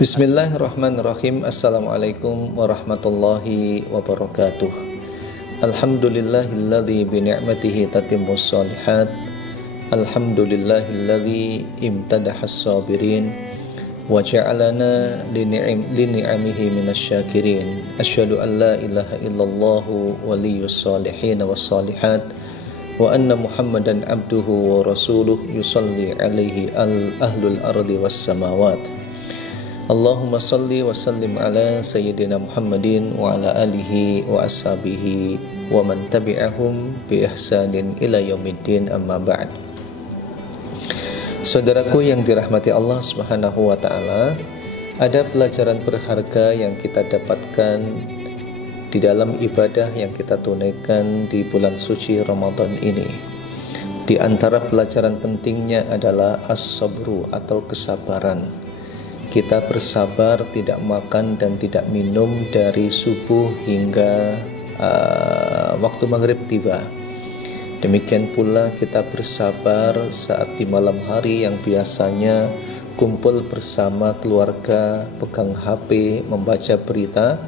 Bismillahirrahmanirrahim. Assalamualaikum warahmatullahi wabarakatuh. Alhamdulillahilladzi bini'matihi tatimmus shalihat. Alhamdulillahilladzi imtadahas sabirin wa ja'alana lini'amihi minasyakirin. Asyhadu an la ilaha illallah waliyyus shalihin was shalihat wa anna Muhammadan abduhu wa rasuluh yusalli alaihi ahlul ardi was samawat. Allahumma salli wa sallim ala sayyidina Muhammadin wa ala alihi wa ashabihi wa man tabi'ahum bi ihsanin ila yaumiddin, amma ba'd. Saudaraku yang dirahmati Allah Subhanahu wa taala, ada pelajaran berharga yang kita dapatkan di dalam ibadah yang kita tunaikan di bulan suci Ramadan ini. Di antara pelajaran pentingnya adalah as-sabru atau kesabaran. Kita bersabar tidak makan dan tidak minum dari subuh hingga waktu maghrib tiba. Demikian pula kita bersabar saat di malam hari yang biasanya kumpul bersama keluarga, pegang HP, membaca berita,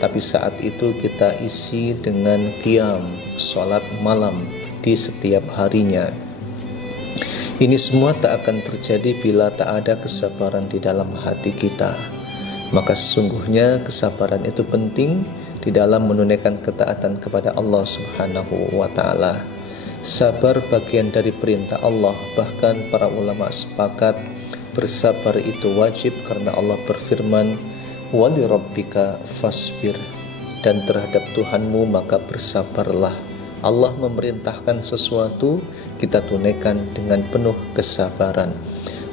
tapi saat itu kita isi dengan qiyam, sholat malam di setiap harinya. Ini semua tak akan terjadi bila tak ada kesabaran di dalam hati kita. Maka sesungguhnya kesabaran itu penting di dalam menunaikan ketaatan kepada Allah Subhanahu wa taala. Sabar bagian dari perintah Allah, bahkan para ulama sepakat bersabar itu wajib karena Allah berfirman, "Wa li rabbika fasbir," dan terhadap Tuhanmu maka bersabarlah. Allah memerintahkan sesuatu, kita tunaikan dengan penuh kesabaran.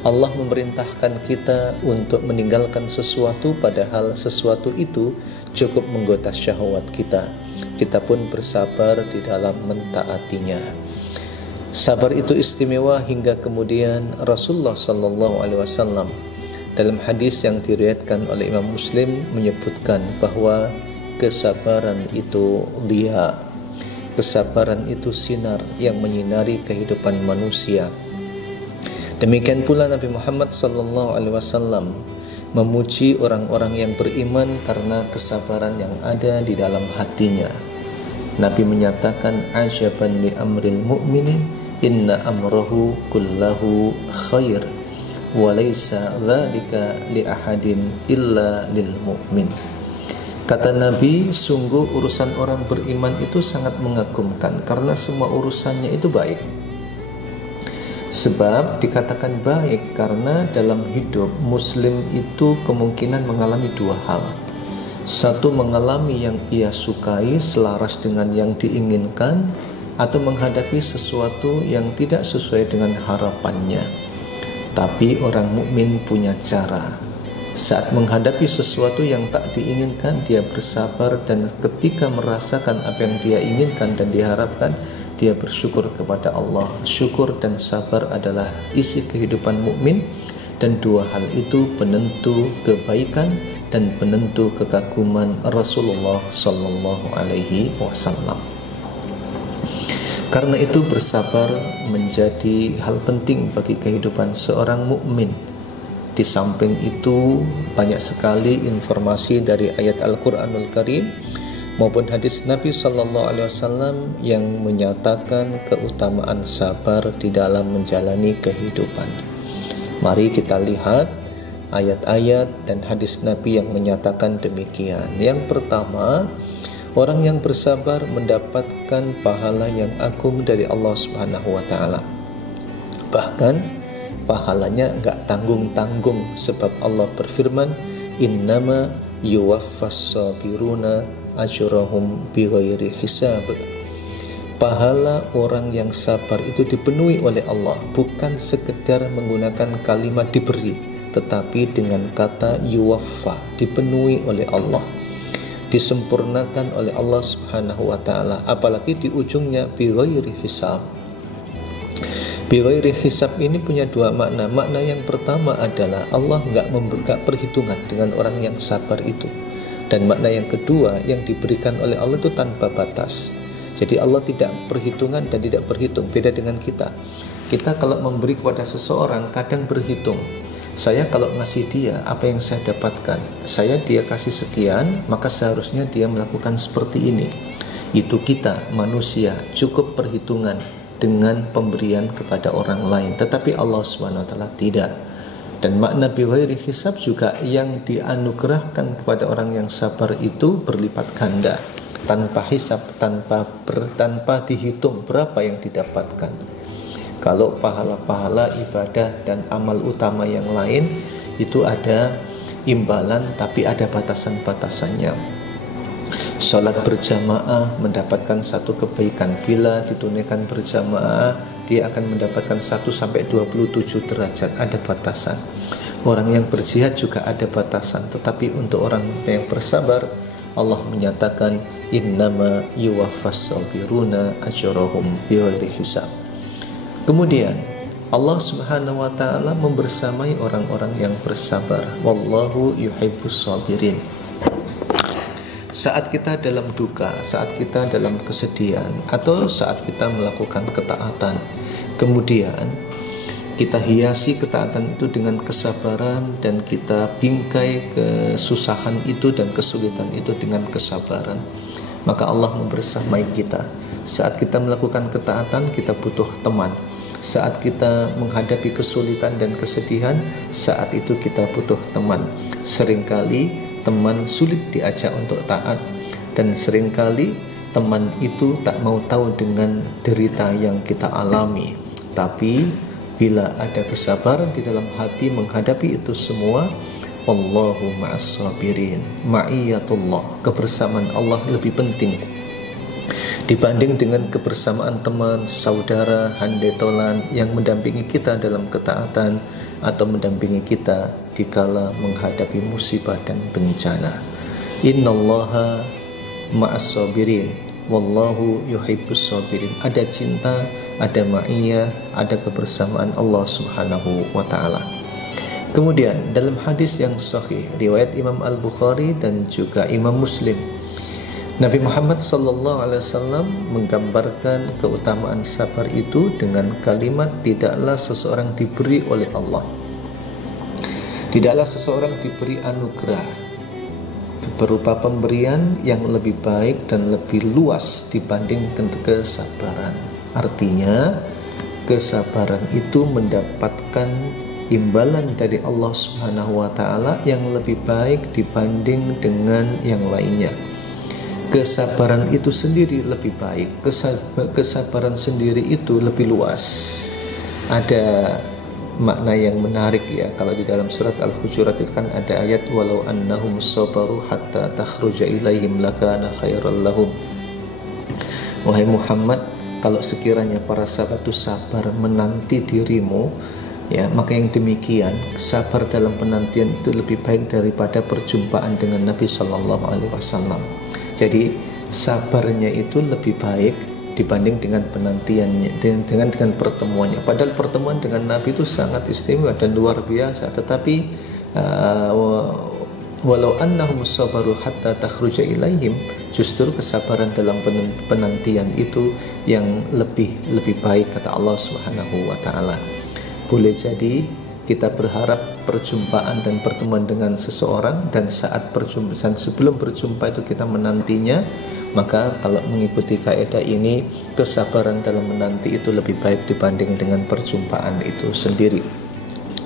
Allah memerintahkan kita untuk meninggalkan sesuatu, padahal sesuatu itu cukup menggoda syahwat kita. Kita pun bersabar di dalam mentaatinya. Sabar itu istimewa hingga kemudian Rasulullah SAW dalam hadis yang diriwayatkan oleh Imam Muslim menyebutkan bahwa kesabaran itu dia. Kesabaran itu sinar yang menyinari kehidupan manusia. Demikian pula Nabi Muhammad SAW memuji orang-orang yang beriman karena kesabaran yang ada di dalam hatinya. Nabi menyatakan, "Ajaban li amril mu'mini, inna amrahu kullahu khair, wa laysa dzalika li ahadin illa lil mu'min." Kata Nabi, sungguh urusan orang beriman itu sangat mengagumkan karena semua urusannya itu baik. Sebab dikatakan baik karena dalam hidup Muslim itu kemungkinan mengalami dua hal. Satu, mengalami yang ia sukai selaras dengan yang diinginkan, atau menghadapi sesuatu yang tidak sesuai dengan harapannya. Tapi orang mukmin punya cara. Saat menghadapi sesuatu yang tak diinginkan, dia bersabar, dan ketika merasakan apa yang dia inginkan dan diharapkan, dia bersyukur kepada Allah. Syukur dan sabar adalah isi kehidupan mukmin, dan dua hal itu penentu kebaikan dan penentu kekaguman Rasulullah Sallallahu Alaihi Wasallam. Karena itu bersabar menjadi hal penting bagi kehidupan seorang mukmin. Di samping itu banyak sekali informasi dari ayat Al-Quranul Karim maupun hadis Nabi SAW yang menyatakan keutamaan sabar di dalam menjalani kehidupan. Mari kita lihat ayat-ayat dan hadis Nabi yang menyatakan demikian. Yang pertama, orang yang bersabar mendapatkan pahala yang agung dari Allah Subhanahu wa taala. Bahkan pahalanya enggak tanggung-tanggung, sebab Allah berfirman, "Innama yuwaffas sabiruna ajrahum bighairi hisab." Pahala orang yang sabar itu dipenuhi oleh Allah, bukan sekedar menggunakan kalimat diberi, tetapi dengan kata yuwaffa, dipenuhi oleh Allah, disempurnakan oleh Allah Subhanahu wa taala, apalagi di ujungnya bighairi hisab. Bighairi hisab ini punya dua makna. Makna yang pertama adalah Allah enggak perhitungan dengan orang yang sabar itu. Dan makna yang kedua, yang diberikan oleh Allah itu tanpa batas. Jadi Allah tidak perhitungan dan tidak berhitung. Beda dengan kita. Kita kalau memberi kepada seseorang kadang berhitung. Saya kalau ngasih dia, apa yang saya dapatkan? Dia kasih sekian, maka seharusnya dia melakukan seperti ini. Itu kita manusia cukup perhitungan dengan pemberian kepada orang lain, tetapi Allah SWT tidak. Dan makna bighairi hisab juga, yang dianugerahkan kepada orang yang sabar itu berlipat ganda, tanpa hisab, tanpa dihitung berapa yang didapatkan. Kalau pahala-pahala ibadah dan amal utama yang lain itu ada imbalan, tapi ada batasan-batasannya. Sholat berjamaah mendapatkan satu kebaikan, bila ditunaikan berjamaah dia akan mendapatkan 1 sampai 27 derajat, ada batasan. Orang yang berjihad juga ada batasan, tetapi untuk orang yang bersabar Allah menyatakan innama yuwaffas sabiruna ajrahum bighairi hisab. Kemudian Allah Subhanahu wa taala membersamai orang-orang yang bersabar. Wallahu yuhibbus sabirin. Saat kita dalam duka, saat kita dalam kesedihan, atau saat kita melakukan ketaatan, kemudian kita hiasi ketaatan itu dengan kesabaran, dan kita bingkai kesusahan itu dan kesulitan itu dengan kesabaran, maka Allah membersamai kita. Saat kita melakukan ketaatan, kita butuh teman. Saat kita menghadapi kesulitan dan kesedihan, saat itu kita butuh teman. Seringkali teman sulit diajak untuk taat, dan seringkali teman itu tak mau tahu dengan derita yang kita alami. Tapi bila ada kesabaran di dalam hati menghadapi itu semua, wallahu ma'as sabirin. Ma'iyatullah, kebersamaan Allah lebih penting dibanding dengan kebersamaan teman, saudara, handai tolan yang mendampingi kita dalam ketaatan atau mendampingi kita dikala menghadapi musibah dan bencana. Innallaha ma'as sabirin wallahu yuhibbus sabirin. Ada cinta, ada ma'iyah, ada kebersamaan Allah Subhanahu wa taala. Kemudian dalam hadis yang sahih riwayat Imam Al-Bukhari dan juga Imam Muslim, Nabi Muhammad SAW menggambarkan keutamaan sabar itu dengan kalimat, tidaklah seseorang diberi oleh Allah, tidaklah seseorang diberi anugerah berupa pemberian yang lebih baik dan lebih luas dibanding kesabaran. Artinya kesabaran itu mendapatkan imbalan dari Allah Subhanahu wa taala yang lebih baik dibanding dengan yang lainnya. Kesabaran itu sendiri lebih baik, kesabaran sendiri itu lebih luas. Ada makna yang menarik ya, kalau di dalam surat Al-Hujurat itu kan ada ayat walau annahum sabaru hatta takhruja ilaihim lakana khairal lahum. Wahai Muhammad, kalau sekiranya para sahabat itu sabar menanti dirimu, ya, maka yang demikian sabar dalam penantian itu lebih baik daripada perjumpaan dengan Nabi Shallallahu Alaihi Wasallam. Jadi sabarnya itu lebih baik dibanding dengan penantiannya, dengan pertemuannya. Padahal pertemuan dengan Nabi itu sangat istimewa dan luar biasa. Tetapi walau annahum sabaru hatta takhruja ilaihim, justru kesabaran dalam penantian itu yang lebih baik, kata Allah Subhanahu wa taala. Boleh jadi kita berharap perjumpaan dan pertemuan dengan seseorang, dan saat perjumpaan sebelum berjumpa itu kita menantinya, maka kalau mengikuti kaidah ini kesabaran dalam menanti itu lebih baik dibanding dengan perjumpaan itu sendiri.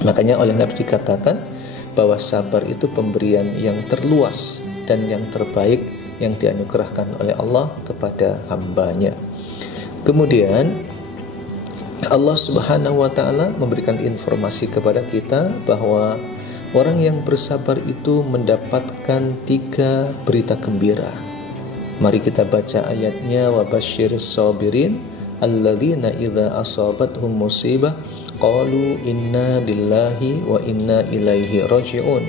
Makanya oleh Nabi dikatakan bahwa sabar itu pemberian yang terluas dan yang terbaik yang dianugerahkan oleh Allah kepada hambanya. Kemudian Allah Subhanahu wa taala memberikan informasi kepada kita bahwa orang yang bersabar itu mendapatkan 3 berita gembira. Mari kita baca ayatnya, wa basyiris sabirin alladzina idza asabathum musibah qalu inna lillahi wa inna ilaihi raji'un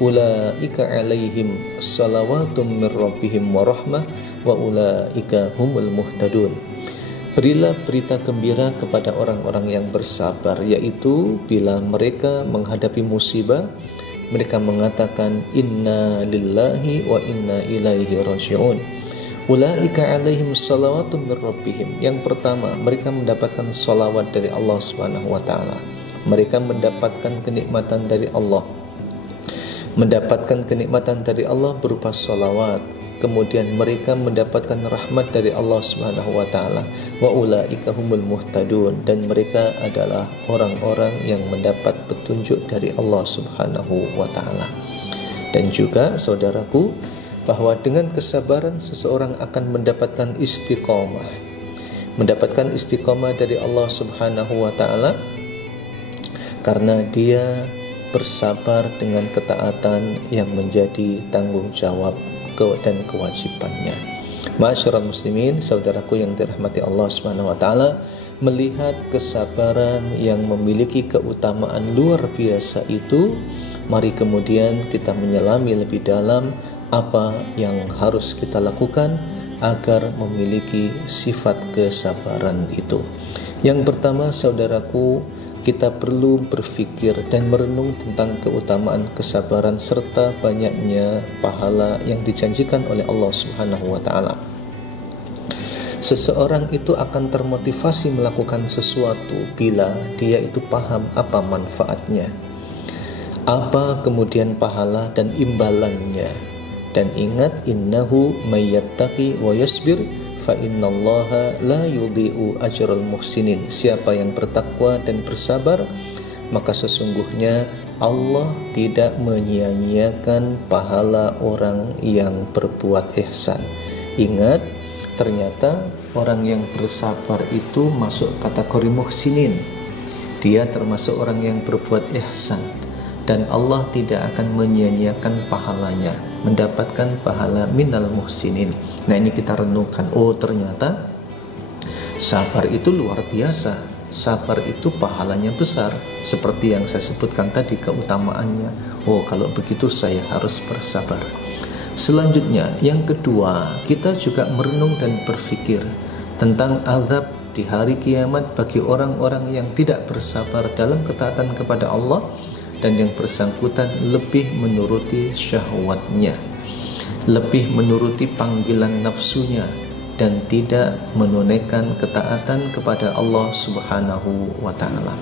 ulaika alaihim salawatum mir rabbihim wa rahmah wa ulaika humul muhtadun. Berilah berita gembira kepada orang-orang yang bersabar, yaitu bila mereka menghadapi musibah, mereka mengatakan inna lillahi wa inna ilaihi raji'un. Ulaika alaihim salawatum mir rabbihim. Yang pertama, mereka mendapatkan salawat dari Allah Subhanahu wa taala. Mereka mendapatkan kenikmatan dari Allah. Mendapatkan kenikmatan dari Allah berupa salawat. Kemudian mereka mendapatkan rahmat dari Allah Subhanahu wa taala. Wa ulaika humul muhtadun, dan mereka adalah orang-orang yang mendapat petunjuk dari Allah Subhanahu wa taala. Dan juga saudaraku, bahwa dengan kesabaran seseorang akan mendapatkan istiqomah. Mendapatkan istiqomah dari Allah Subhanahu wa taala karena dia bersabar dengan ketaatan yang menjadi tanggung jawab dan kewajibannya. Ma'asyiral muslimin, saudaraku yang dirahmati Allah Subhanahu wa taala, melihat kesabaran yang memiliki keutamaan luar biasa itu, mari kemudian kita menyelami lebih dalam apa yang harus kita lakukan agar memiliki sifat kesabaran itu. Yang pertama, saudaraku, kita perlu berpikir dan merenung tentang keutamaan kesabaran serta banyaknya pahala yang dijanjikan oleh Allah Subhanahu wa taala. Seseorang itu akan termotivasi melakukan sesuatu bila dia itu paham apa manfaatnya, apa kemudian pahala dan imbalannya. Dan ingat, innahu mayyattaqi wa yasbir fa innallaha la yudhi'u ajral muhsinin. Siapa yang bertakwa dan bersabar, maka sesungguhnya Allah tidak menyia-nyiakan pahala orang yang berbuat ihsan. Ingat, ternyata orang yang bersabar itu masuk kategori muhsinin. Dia termasuk orang yang berbuat ihsan, dan Allah tidak akan menyia-nyiakan pahalanya, mendapatkan pahala minal muhsinin. Nah, ini kita renungkan, oh ternyata sabar itu luar biasa. Sabar itu pahalanya besar, seperti yang saya sebutkan tadi keutamaannya. Oh, kalau begitu saya harus bersabar. Selanjutnya, yang kedua, kita juga merenung dan berpikir tentang azab di hari kiamat bagi orang-orang yang tidak bersabar dalam ketaatan kepada Allah dan yang bersangkutan lebih menuruti syahwatnya, lebih menuruti panggilan nafsunya, dan tidak menunaikan ketaatan kepada Allah Subhanahu wa ta'ala.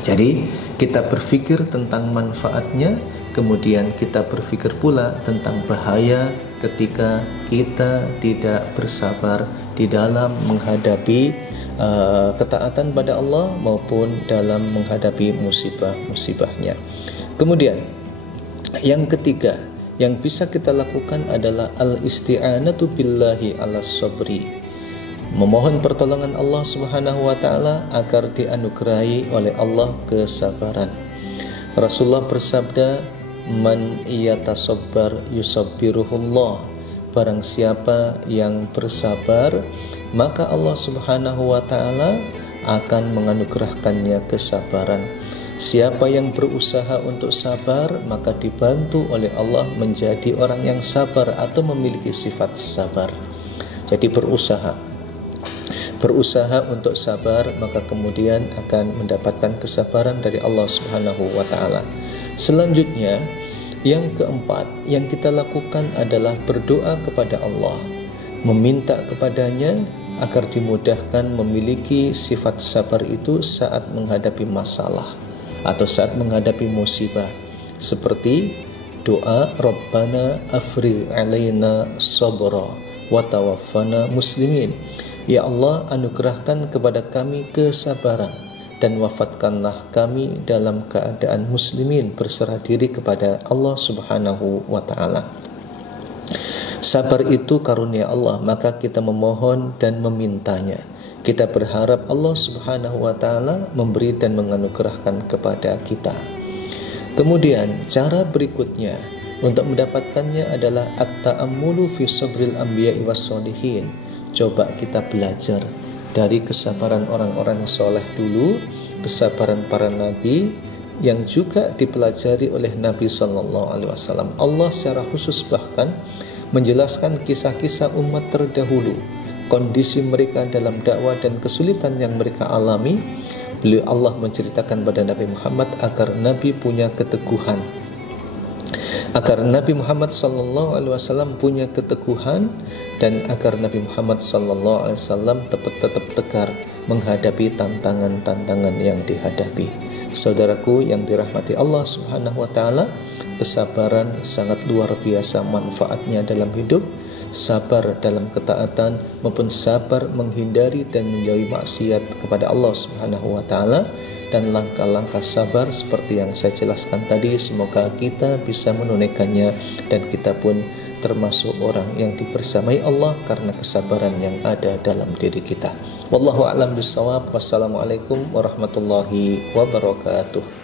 Jadi kita berpikir tentang manfaatnya, kemudian kita berpikir pula tentang bahaya ketika kita tidak bersabar di dalam menghadapi ketaatan pada Allah maupun dalam menghadapi musibah-musibahnya. Kemudian yang ketiga yang bisa kita lakukan adalah al-isti'anatu billahi ala sabri, memohon pertolongan Allah Subhanahu wa taala agar dianugerahi oleh Allah kesabaran. Rasulullah bersabda, man yatasabbar yusabbiruhullah, barang siapa yang bersabar maka Allah Subhanahu wa taala akan menganugerahkannya kesabaran. Siapa yang berusaha untuk sabar maka dibantu oleh Allah menjadi orang yang sabar atau memiliki sifat sabar. Jadi berusaha untuk sabar, maka kemudian akan mendapatkan kesabaran dari Allah Subhanahu wa taala. Selanjutnya, yang keempat yang kita lakukan adalah berdoa kepada Allah, meminta kepadanya agar dimudahkan memiliki sifat sabar itu saat menghadapi masalah atau saat menghadapi musibah, seperti doa Rabbana afrigh alaina sabra wa tawaffana muslimin. Ya Allah, anugerahkan kepada kami kesabaran dan wafatkanlah kami dalam keadaan muslimin, berserah diri kepada Allah Subhanahu wa ta'ala. Sabar itu karunia Allah, maka kita memohon dan memintanya. Kita berharap Allah Subhanahu wa ta'ala memberi dan menganugerahkan kepada kita. Kemudian cara berikutnya untuk mendapatkannya adalah at-ta'ammulu fi sabril anbiya'i was sholihin. Coba kita belajar dari kesabaran orang-orang soleh dulu, kesabaran para nabi yang juga dipelajari oleh Nabi Sallallahu Alaihi Wasallam. Allah secara khusus bahkan menjelaskan kisah-kisah umat terdahulu, kondisi mereka dalam dakwah dan kesulitan yang mereka alami. Beliau Allah menceritakan pada Nabi Muhammad agar Nabi punya keteguhan, agar Nabi Muhammad Sallallahu Alaihi Wasallam punya keteguhan, dan agar Nabi Muhammad Sallallahu Alaihi Wasallam tetap tegar menghadapi tantangan-tantangan yang dihadapi. Saudaraku yang dirahmati Allah Subhanahu wa taala, kesabaran sangat luar biasa manfaatnya dalam hidup, sabar dalam ketaatan maupun sabar menghindari dan menjauhi maksiat kepada Allah Subhanahu wa taala, dan langkah-langkah sabar seperti yang saya jelaskan tadi, semoga kita bisa menunaikannya dan kita pun termasuk orang yang dibersamai Allah karena kesabaran yang ada dalam diri kita. Wallahu a'lam bishawab. Wassalamualaikum warahmatullahi wabarakatuh.